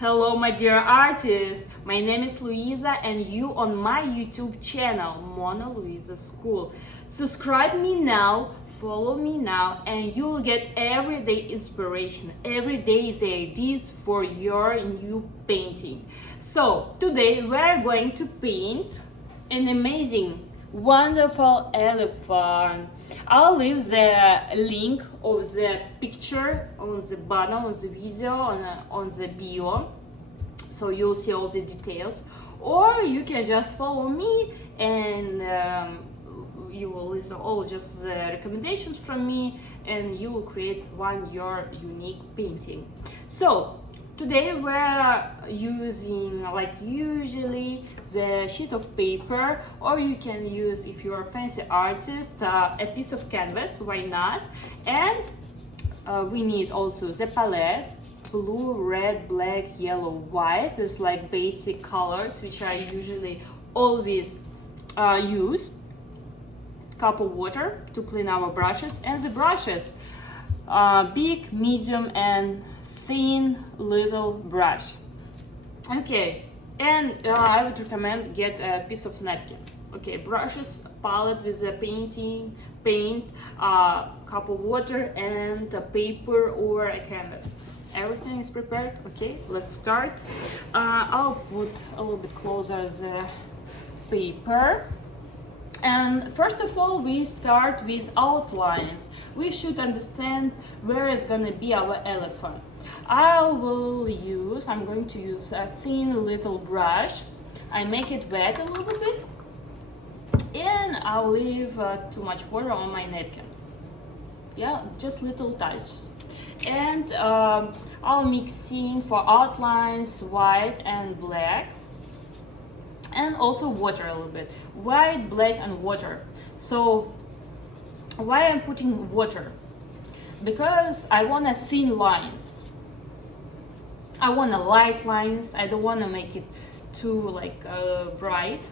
Hello, my dear artists. My name is Luisa, and you on my YouTube channel, Mona Luisa School. Subscribe me now, follow me now, and you will get everyday inspiration, everyday ideas for your new painting. So today we are going to paint an amazing, wonderful elephant. I'll leave the link of the picture on the bottom of the video on the bio, so you'll see all the details, or you can just follow me and you will listen all just the recommendations from me, and you will create your unique painting. So today we're using, like usually, the sheet of paper, or you can use, if you're a fancy artist, a piece of canvas, why not? And we need also the palette, blue, red, black, yellow, white. It's like basic colors which I usually always use. Cup of water to clean our brushes, and the brushes, big, medium, and thin little brush. Okay, and I would recommend get a piece of napkin. Okay, brushes, palette with the paint, cup of water, and a paper or a canvas. Everything is prepared. Okay, let's start. I'll put a little bit closer the paper. And first of all, we start with outlines. We should understand where is going to be our elephant. I'm going to use a thin little brush. I make it wet a little bit, and I'll leave too much water on my napkin. Yeah, just little touches. And I'll mixing for outlines white and black, and also water a little bit, white, black, and water. So why I'm putting water? Because I want a thin lines. I want a light lines. I don't want to make it too bright,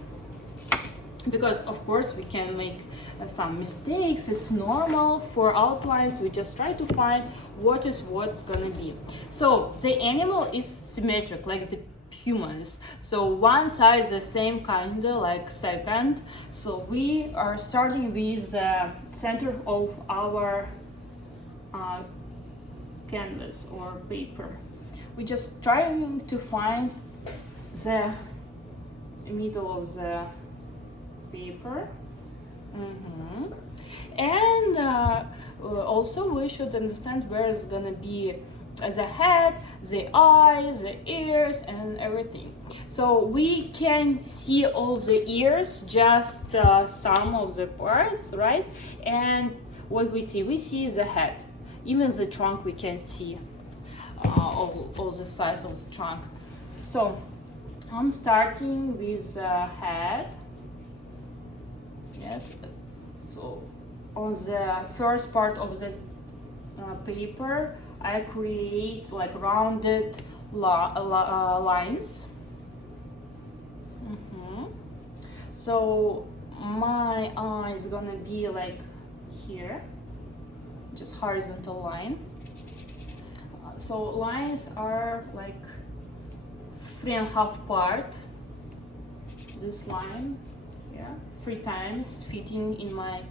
because of course we can make some mistakes. It's normal for outlines. We just try to find what's gonna be. So the animal is symmetric, like the humans. So one side the same kind of like second. So we are starting with the center of our canvas or paper. We just trying to find the middle of the paper. And also we should understand where is gonna be the head, the eyes, the ears, and everything. So we can see all the ears, just some of the parts, right? And what we see the head, even the trunk we can see all the size of the trunk. So I'm starting with the head. Yes, so on the first part of the paper I create like rounded lines. So my eye is gonna be like here, just horizontal line. So lines are like 3.5 part. This line, yeah, 3 times fitting in my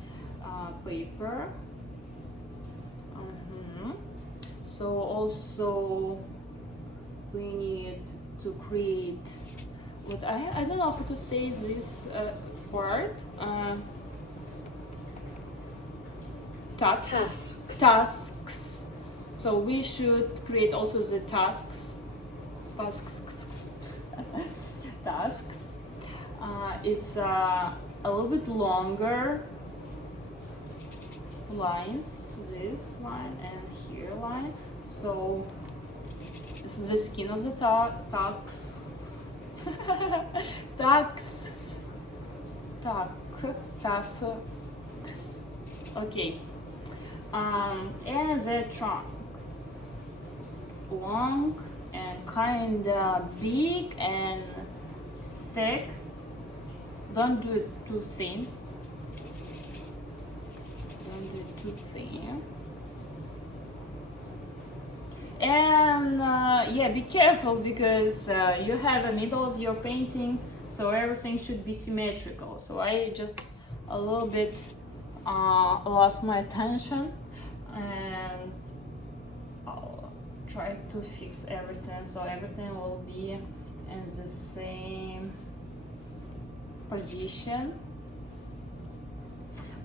paper. So also we need to create what I don't know how to say this word. Tasks. So we should create also the tasks. It's a little bit longer lines, this line and here line. So this is the skin of the tasks. Okay. And the trunk, long and kinda big and thick. Don't do it too thin. And yeah, be careful because you have a middle of your painting, so everything should be symmetrical. So I just a little bit lost my attention, and I'll try to fix everything so everything will be in the same position.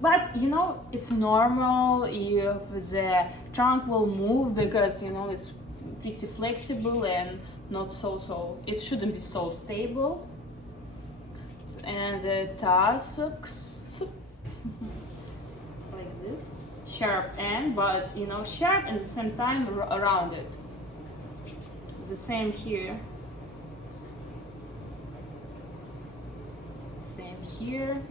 But you know, it's normal if the trunk will move because you know it's pretty flexible and not so it shouldn't be so stable. And the tussocks like this, sharp end, but you know, sharp and at the same time rounded. The same here. Same here.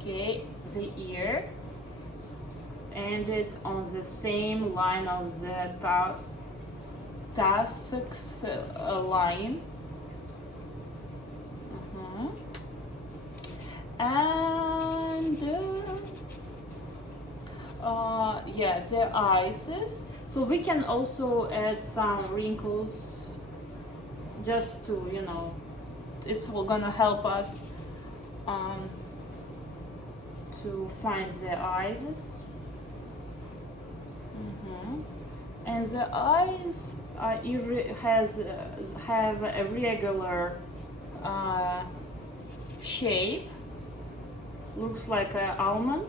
Okay, the ear ended on the same line of the tussocks line. And yeah, the eyes. So we can also add some wrinkles just to, you know, it's all gonna help us to find the eyes. And the eyes have a regular shape. Looks like an almond.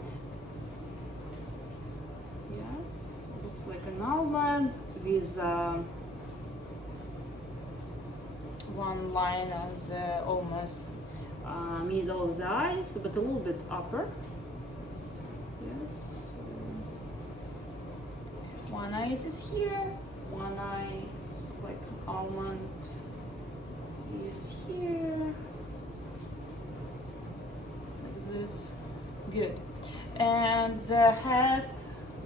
Yes, looks like an almond with one line on the almost middle of the eyes, but a little bit upper. Yes. One eye is here. One eye is like an almond is here. This good. And the head,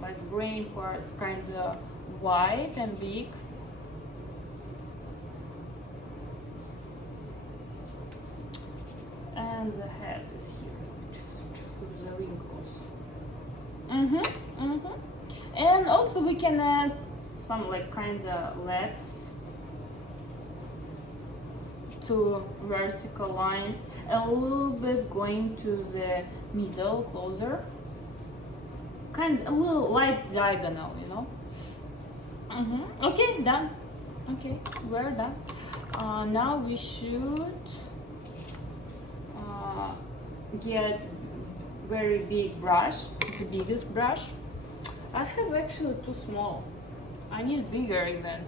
like brain part, kind of wide and big. And the head is here. The wrinkles. And also we can add some like kind of legs to vertical lines, a little bit going to the middle closer, kind of a little light diagonal, you know. Okay, done. Okay, we're done. Now we should get very big brush, the biggest brush. I have actually too small. I need bigger even.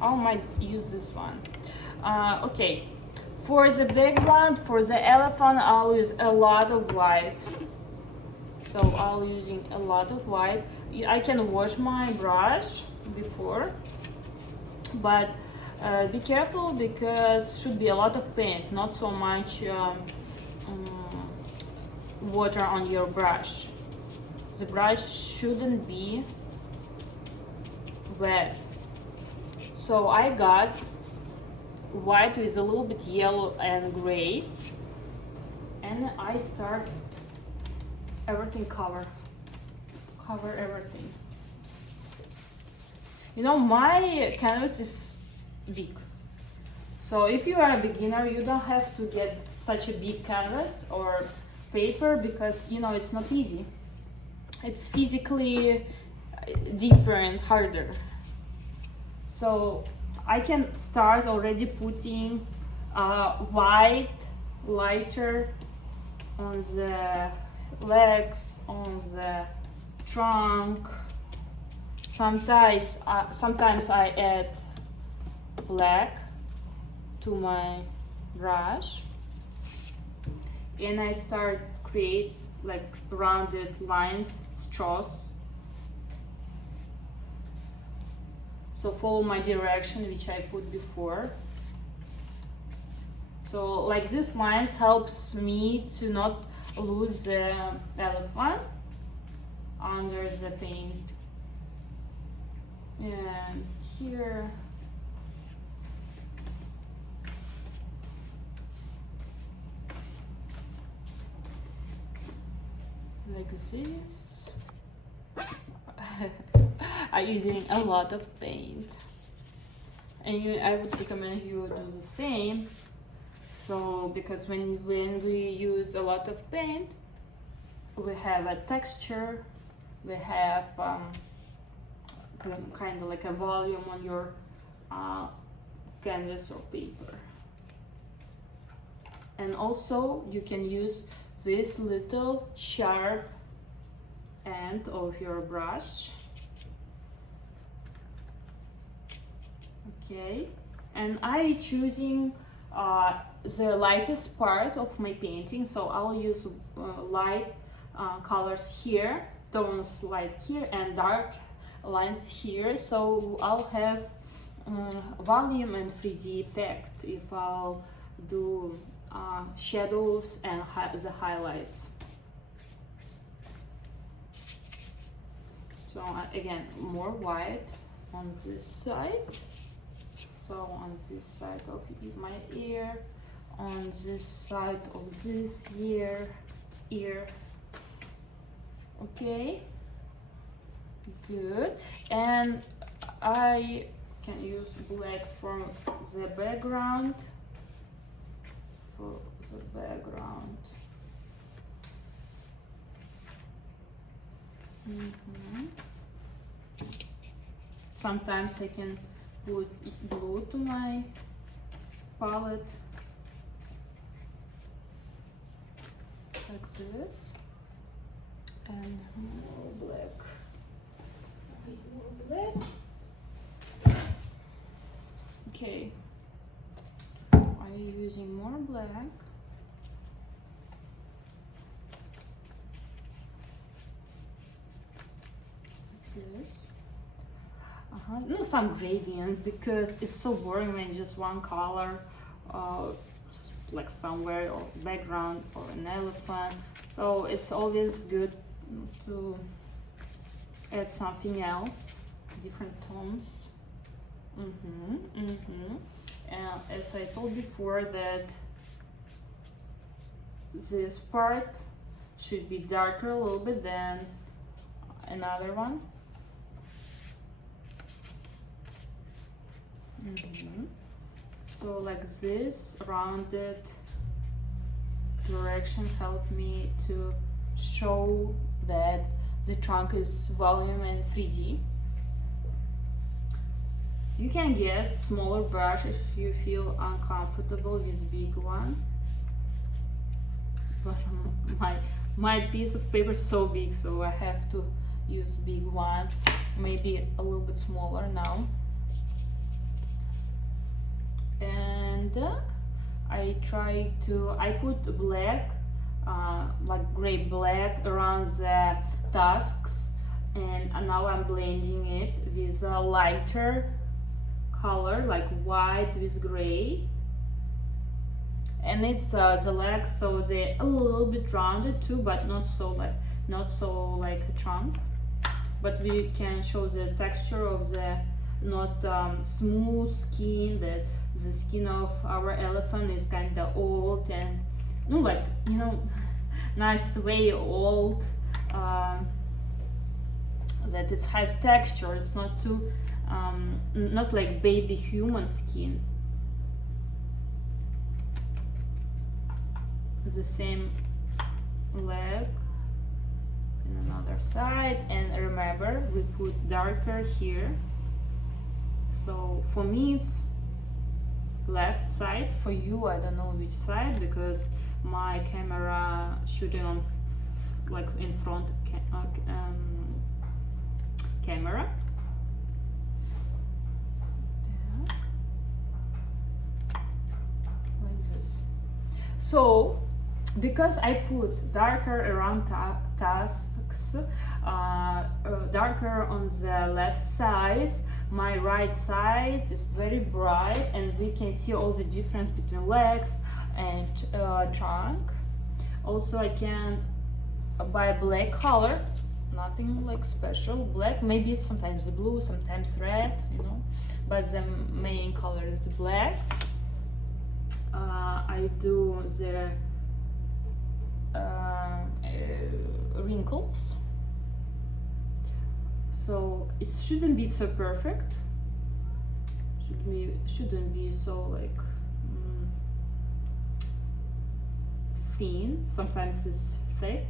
I might use this one. Okay, for the background, for the elephant, I'll use a lot of white. So I'll using a lot of white. I can wash my brush before, but be careful because should be a lot of paint, not so much water on your brush. The brush shouldn't be wet. So I got white with a little bit yellow and gray, and I start everything cover everything. You know, my canvas is big, so if you are a beginner, you don't have to get such a big canvas or paper because you know it's not easy. It's physically different, harder. So I can start already putting white lighter on the legs, on the trunk. Sometimes I add black to my brush, and I start create like rounded lines, straws. So follow my direction which I put before. So like this lines helps me to not lose the elephant under the paint. And here like this. are using a lot of paint, and I would recommend you do the same. So because when we use a lot of paint, we have a texture, we have kind of like a volume on your canvas or paper. And also you can use this little sharp end of your brush. Okay, and I choosing the lightest part of my painting, so I'll use light colors here, tones light here, and dark lines here, so I'll have volume and 3D effect if I'll do shadows and the highlights. So again, more white on this side. So on this side of my ear, on this side of this ear. Okay, good. And I can use black for the background. Sometimes I can put blue to my palette, like this, and more black. Okay, I'm using more black. This. No, some gradients, because it's so boring when just one color, like somewhere or background or an elephant. So it's always good to add something else, different tones. And as I told before, that this part should be darker a little bit than another one. So like this rounded direction helped me to show that the trunk is volume and 3D. You can get smaller brush if you feel uncomfortable with big one, but my piece of paper is so big, so I have to use big one, maybe a little bit smaller now. And I put black, like gray black around the tusks, and now I'm blending it with a lighter color, like white with gray. And it's the legs, so they're a little bit rounded too, but not so like a trunk. But we can show the texture of the not smooth skin, that the skin of our elephant is kind of old and nice way old, that it has texture. It's not too not like baby human skin. The same leg in another side, and remember we put darker here. So for me it's left side, for you I don't know which side, because my camera shooting on like in front camera. Like this. So because I put darker around tusks, darker on the left side, my right side is very bright, and we can see all the difference between legs and trunk. Also I can buy black color, nothing like special, black, maybe sometimes the blue, sometimes red, but the main color is the black. I do the wrinkles. So it shouldn't be so perfect. Shouldn't be so like thin. Sometimes it's thick.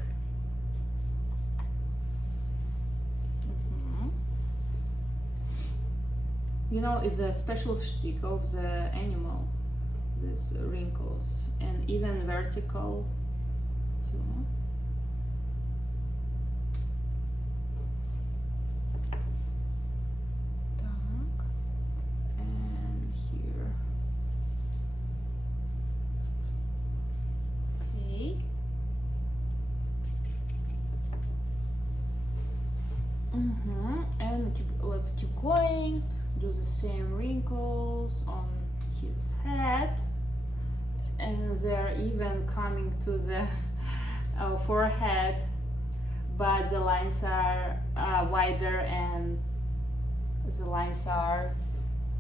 You know, it's a special shtick of the animal, these wrinkles, and even vertical too. And here. Okay. And let's keep going. Do the same wrinkles on his head, and they're even coming to the forehead, but the lines are wider and the lines are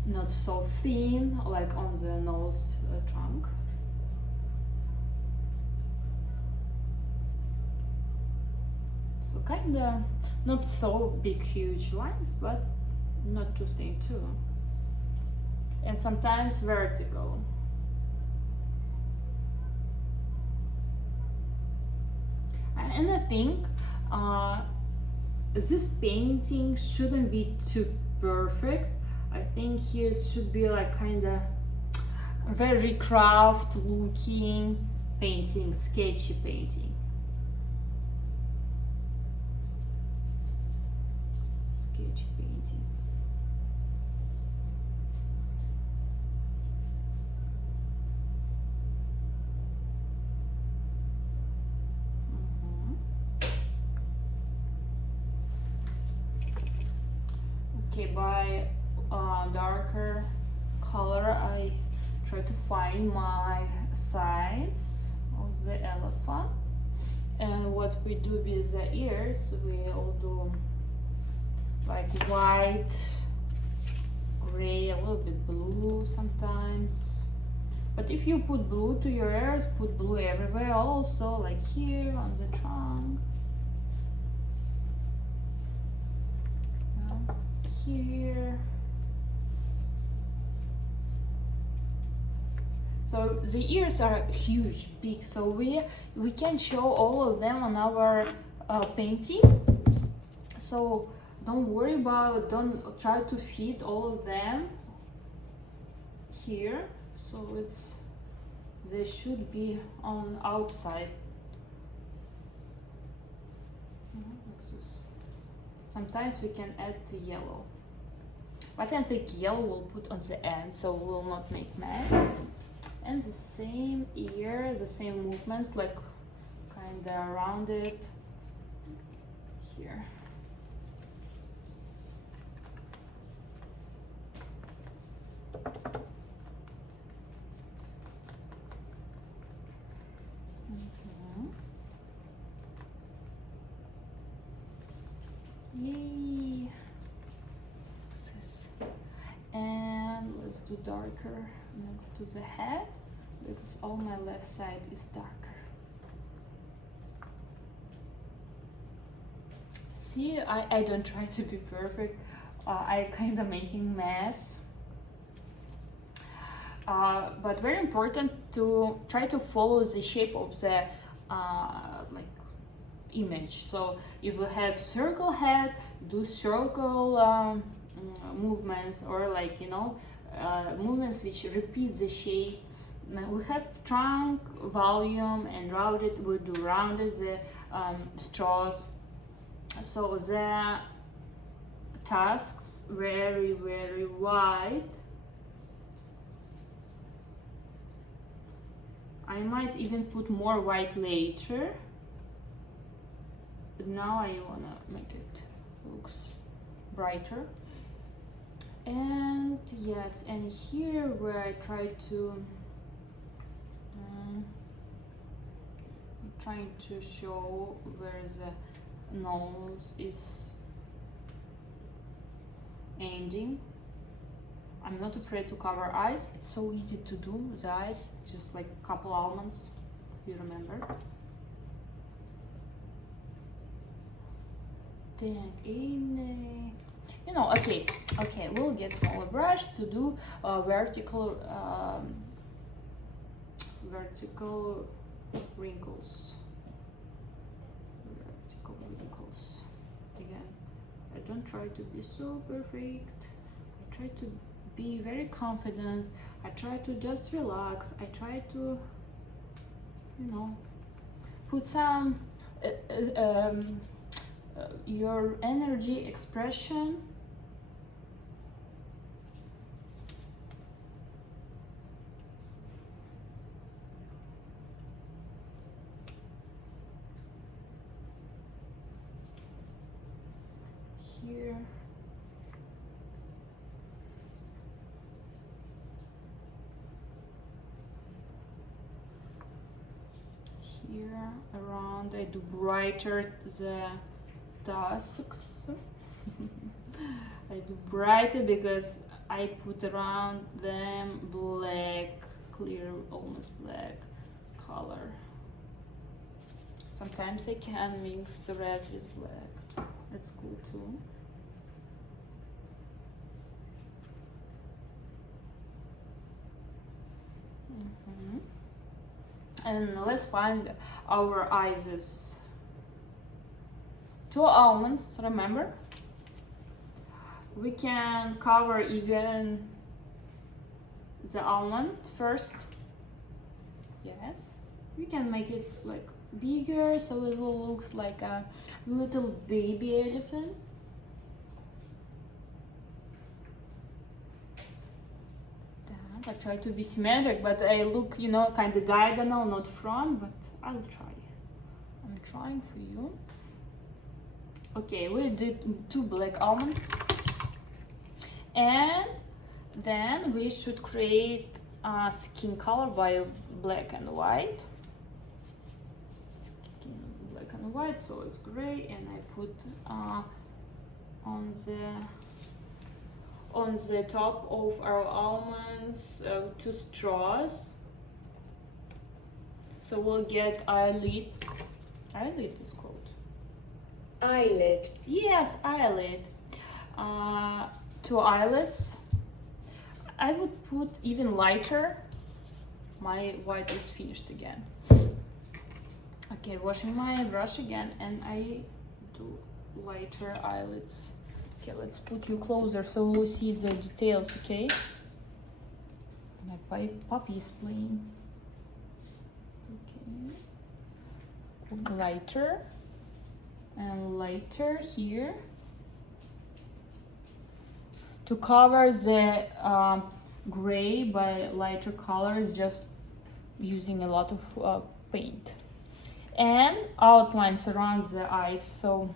not so thin like on the nose trunk. So kinda not so big huge lines, but not too thin too, and sometimes vertical. And I think this painting shouldn't be too perfect. I think here should be like kind of very craft looking painting, sketchy painting. Sketchy painting. Okay, by darker color I try to find my sides of the elephant, and what we do with the ears, we all do like white, gray, a little bit blue sometimes. But if you put blue to your ears, put blue everywhere also, like here on the trunk. Here. So the ears are huge, big, so we can show all of them on our painting. So don't worry about, don't try to fit all of them here. So they should be on outside. Like this. Sometimes we can add the yellow, but I think yellow we'll put on the end, so we'll not make mess. And the same ear, the same movements, like kind of rounded here. Yay! And let's do darker next to the head, because all my left side is darker. See, I don't try to be perfect. I kind of making mess. But very important to try to follow the shape of the like image. So if you have circle head, do circle movements, or like, you know, movements which repeat the shape. Now we have trunk, volume, and rounded. We do rounded the straws. So the tusks very wide. I might even put more white later, but now I wanna make it looks brighter. And yes, and here where I try to trying to show where the nose is ending. I'm not afraid to cover eyes. It's so easy to do the eyes, just like a couple almonds, you remember. then in the, you know, okay, we'll get smaller brush to do vertical wrinkles. Vertical wrinkles. Again, I don't try to be so perfect. I try to be very confident. I try to just relax. I try to, you know, put some your energy expression. Here. Here around, I do brighter the tusks. I do brighter because I put around them black, clear, almost black color. Sometimes I can mix red with black. That's cool too. And let's find our eyes. 2 almonds, remember? We can cover even the almond first. Yes. We can make it like bigger so it will look like a little baby elephant. I try to be symmetric, but I look, you know, kind of diagonal, not front, but I'll try. I'm trying for you. Okay, we did 2 black almonds. And then we should create a skin color by black and white. Skin black and white, so it's gray, and I put on the top of our almonds 2 straws, so we'll get eyelid. Eyelid is called eyelid. Yes, eyelid. 2 eyelids. I would put even lighter. My white is finished again. Okay, washing my brush again, and I do lighter eyelids. Okay, let's put you closer so we'll see the details, okay? My puppy is playing. Okay. Lighter and lighter here. To cover the gray by lighter colors, just using a lot of paint. And outlines around the eyes, so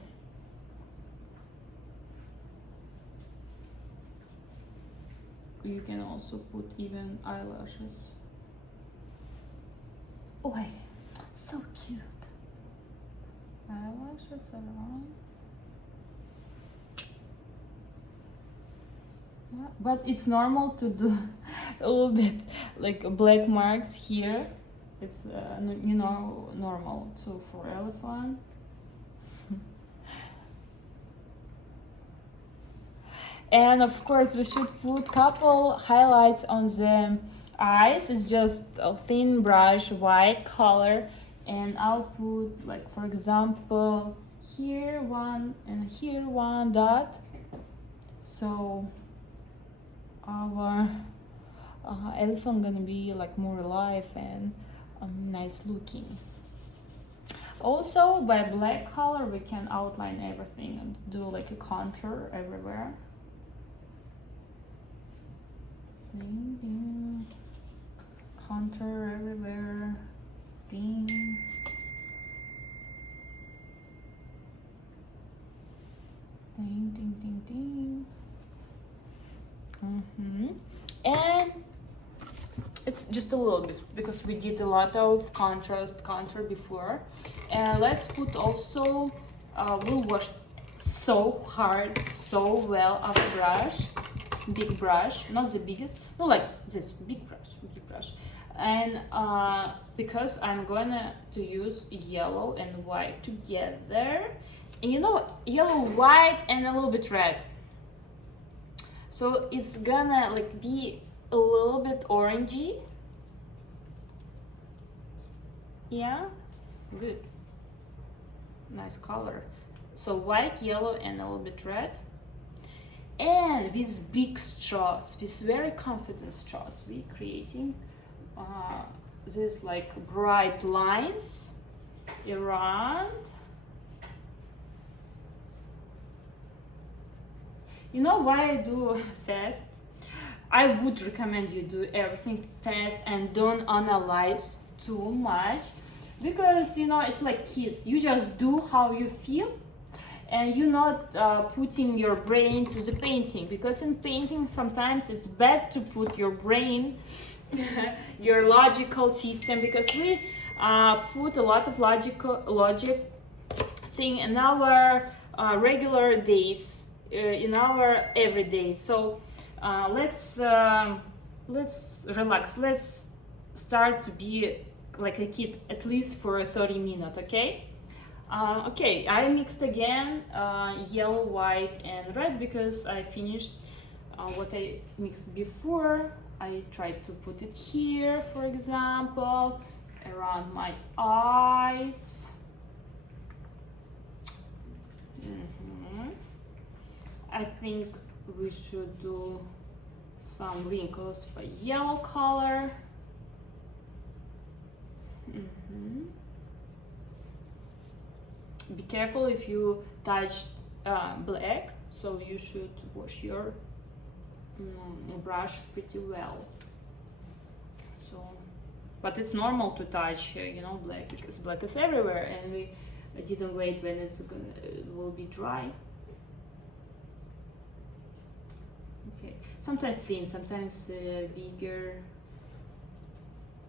you can also put even eyelashes. Oh, so cute. Eyelashes around. Yeah, but it's normal to do a little bit like black marks here. It's you know, normal too for elephant. And of course we should put couple highlights on the eyes. It's just a thin brush, white color, and I'll put, like, for example, here one and here one dot, so our elephant gonna be like more alive and nice looking. Also, by black color we can outline everything and do like a contour everywhere. Ding, ding. Contour everywhere. Ding. Ding, ding, ding, ding. And it's just a little bit because we did a lot of contour before. And let's put also, we'll wash so hard, so well our brush, big brush, not the biggest, no, like this big brush. And because I'm gonna to use yellow and white together, you know, yellow, white, and a little bit red. So it's gonna like be a little bit orangey. Yeah, good. Nice color. So white, yellow, and a little bit red. And with big straws, with very confident straws, we creating this like bright lines around. You know why I do fast? I would recommend you do everything fast and don't analyze too much, because you know it's like kids. You just do how you feel, and you're not putting your brain to the painting, because in painting sometimes it's bad to put your brain your logical system, because we put a lot of logic thing in our regular days, in our everyday. So let's relax, let's start to be like a kid at least for 30 minutes. Okay. Okay, I mixed again yellow, white, and red, because I finished what I mixed before. I tried to put it here, for example, around my eyes. I think we should do some wrinkles by yellow color. Be careful if you touch black, so you should wash your brush pretty well. So, but it's normal to touch, you know, black, because black is everywhere, and we didn't wait when it will be dry. Okay, sometimes thin, sometimes bigger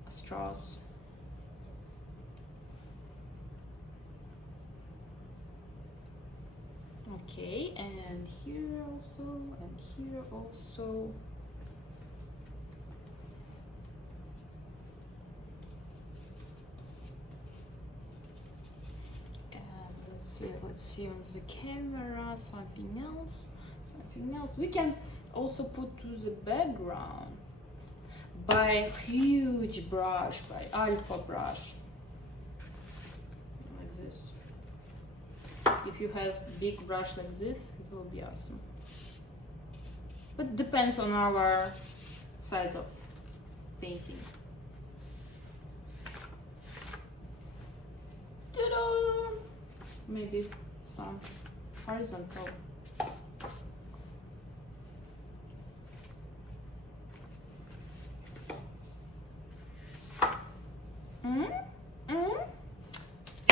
straws. Okay, and here also, and here also. And let's see on the camera something else. We can also put to the background by huge brush, by alpha brush. If you have big brush like this, it will be awesome. But depends on our size of painting. Ta-da! Maybe some horizontal.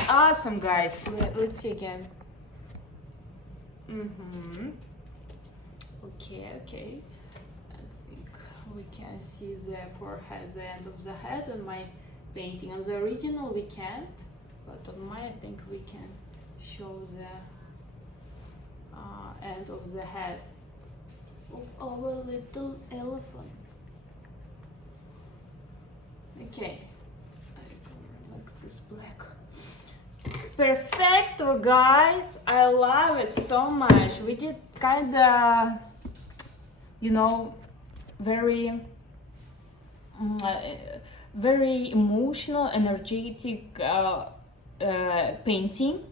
Awesome, guys. Let's see again. Okay. I think we can see the forehead, the end of the head on my painting. On the original we can't, but on my I think we can show the end of the head of our little elephant. Okay, I relax this black. Perfecto, guys. I love it so much. We did kinda, you know, very emotional, energetic painting,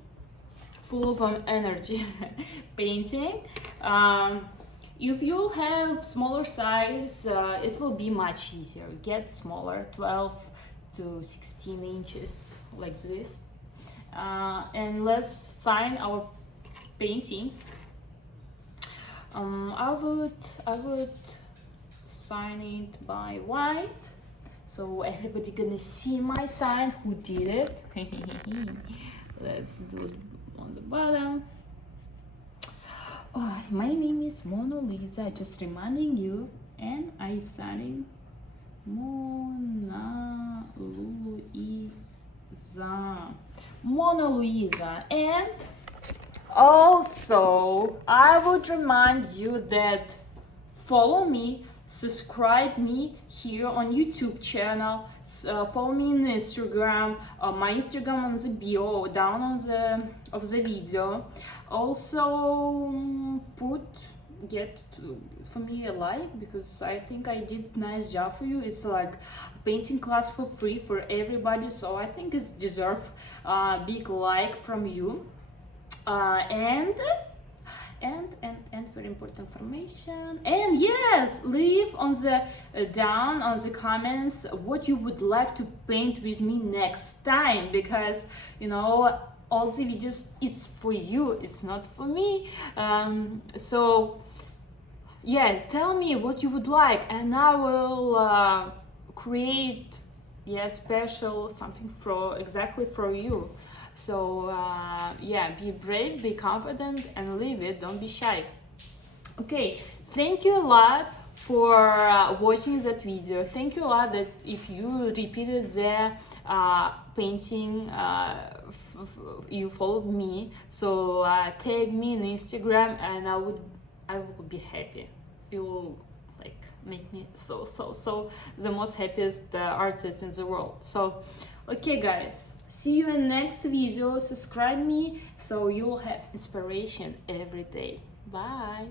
full of energy painting. If you have smaller size, it will be much easier. Get smaller, 12 to 16 inches like this. And let's sign our painting. I would sign it by white, so everybody gonna see my sign who did it. Let's do it on the bottom. Oh, my name is Mona Lisa, just reminding you, and I signing Mona Luisa. And also I would remind you that follow me, subscribe me here on YouTube channel, follow me on Instagram, my Instagram on the bio down on the of the video. Also for me a like, because I think I did nice job for you. It's like painting class for free for everybody, so I think it's deserve big like from you. And very important information. And yes, leave on the down on the comments what you would like to paint with me next time, because all the videos, it's for you, it's not for me. So yeah, tell me what you would like, and I will create special something exactly for you. So be brave, be confident, and leave it, don't be shy. Okay, thank you a lot for watching that video. Thank you a lot that if you repeated the painting, you followed me. So tag me on Instagram, and I will be happy. You will make me so the most happiest artist in the world. So okay guys, see you in next video. Subscribe me so you will have inspiration every day. Bye.